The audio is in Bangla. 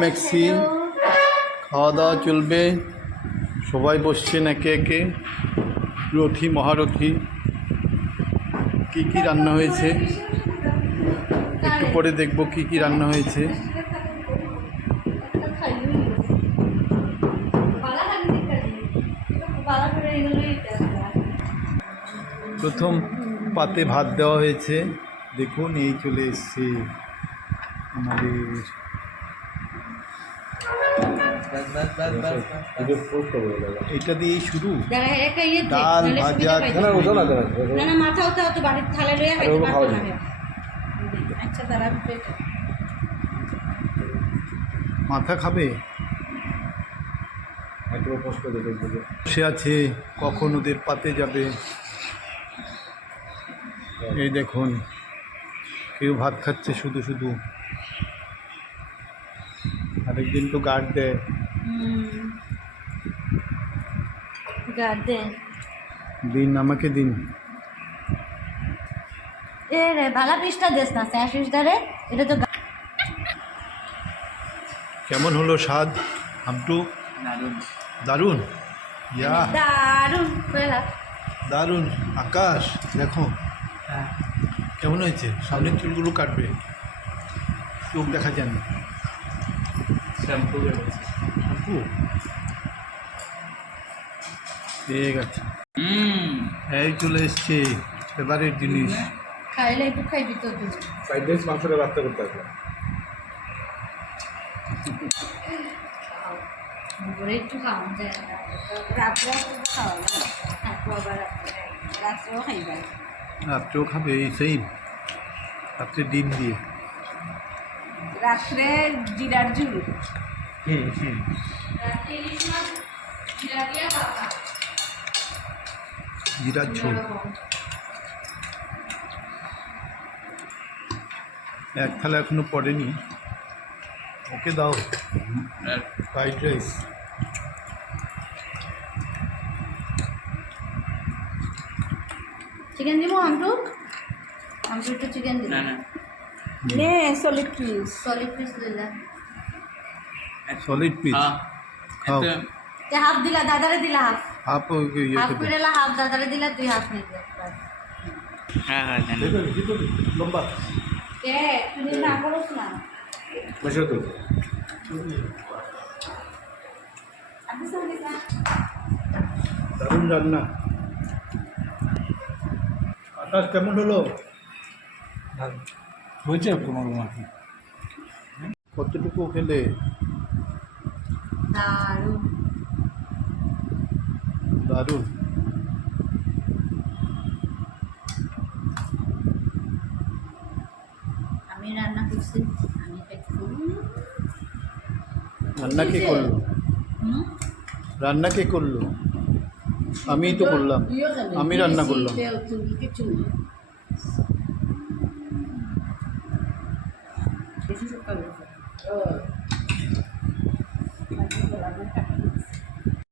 ম্যাক্সি খাওয়া দাওয়া চলবে, সবাই বসছেন একে একে, রথি, মহারথী, কি কি রান্না হয়েছে? একটু পরে দেখব কি কি রান্না হয়েছে। প্রথম পাতে ভাত দেওয়া হয়েছে। দেখুন, এই চলে এসছে আমাদের এটা দিয়েই শুরু? ডাল, ভাজা, না না মাথা বাড়ির পারতো না আচ্ছা তারা মাথা খাবে? সে আছে কখন ওদের পাতে যাবে? এই দেখুন কেউ ভাত খাচ্ছে শুধু শুধু। আরেকদিন তো গার্ড দেয়। দিন আমাকে দিন। এ রে ভালা পিসটা দেশ না স্যাঁ পিসটা রে এটা তো কেমন হলো স্বাদ? হামটু? দারুণ। ইয়া। দারুণ কইলা দারুণ। আকাশ দেখো। কেমন হয়েছে? সামনের চুলগুলো কাটবে। চোখ দেখা যান শ্যাম্পু ঠিক আছে। এই চলে এসছে এবারের জিনিস। খাইলে একটু খাইবি তো তুই ফ্রাইড রাইস মাংসটা রাখতে করতে হবে। দুপুরে একটু খাওয়া যায়। রাত্রে একটু খাওয়া যায়। আবার রাত্রেও খাবে এই সেই রাত্রে ডিম দিয়ে। রাত্রে জিরার ঝুল। হুম হুম। জিরার ঝোল। এক থালা এখনও পড়েনি। ওকে দাও। ফ্রাইড রাইস চিকেন দিব আমটু আমটু একটু চিকেন দিব। নে সলিড পিস সলিড পিস দিলা সলিড পিস খাও তে হাফ দিলা দাদারে দিলা হাফ হাফ হাফ করে করে হাফ দাদারে দিলা তুই হাফ নিবি হ্যাঁ হ্যাঁ লম্বা। কে? তুই না করছ না? বসে তো। আপনি সঙ্গে যা। দারুণ রান্না। আকাশ কেমন হলো? হয়েছে তোমার মাকে কতটুকু খেলে? দারুণ। দারুণ। আমি রান্না করছি আমি রান্না কে করল? রান্না কে করল? আমিই তো করলাম। আমি রান্না করলাম। বেশি সকাল whatever happens.